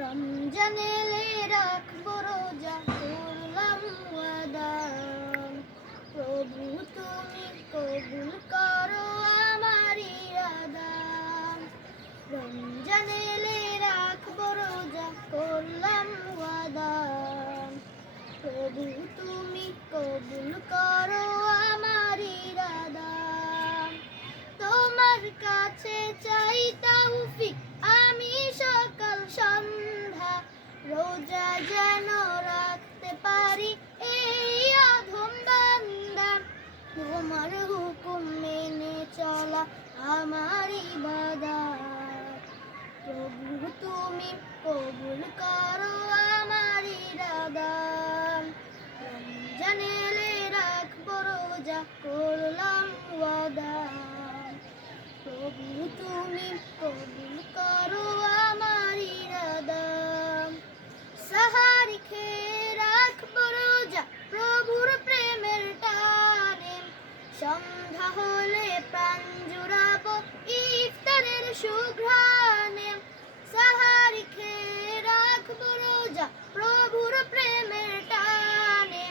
রমজান এলে রাখবো রোজা করলাম ওয়াদা। প্রভু তুমি কবুল করো আমার ইরাদা। রমজান এলে রাখবো রোজা করলাম ওয়াদা। প্রভু তুমি কবুল করো আমার ইরাদা। তোমার কাছে চাই তৌফিক আমি সকাল সন্ধ্যা, রোজা যেন রাখতে পারি এই অধম বান্দা। তোমার হুকুম মেনে চলা আমার ইবাদত। প্রভু তুমি কবুল করো আমার ইরাদা। রমজান এলে রাখবো রোজা করলাম ওয়াদা। প্রভু তুমি কবুল করো আমার ইরাদা। সাহারি খেয়ে রাখবো রোজা প্রভুর প্রেমের টানে, সন্ধ্যা হলে প্রাণ জুড়াবো ইফতারের সুঘ্রাণে। সাহারি খেয়ে রাখবো রোজা প্রভুর প্রেমের টানে,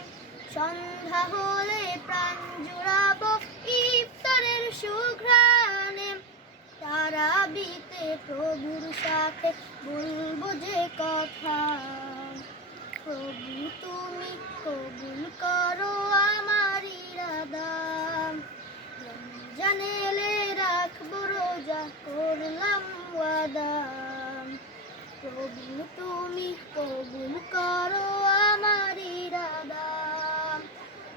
সন্ধ্যা হলে প্রাণ জুড়াবো ইফতারের সুঘ্রাণে। তারাবিতে প্রভুর সাথে বলবো যে কথা, প্রভু তুমি কবুল করো আমার ইরাদা। রমজান এলে রাখবো রোজা করলাম ওয়াদা। প্রভু তুমি কবুল করো আমার ইরাদা।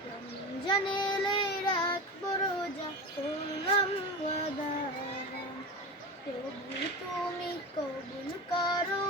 রমজান এলে রাখবো রোজা করলাম ওয়াদা। প্রভু তুমি কবুল করো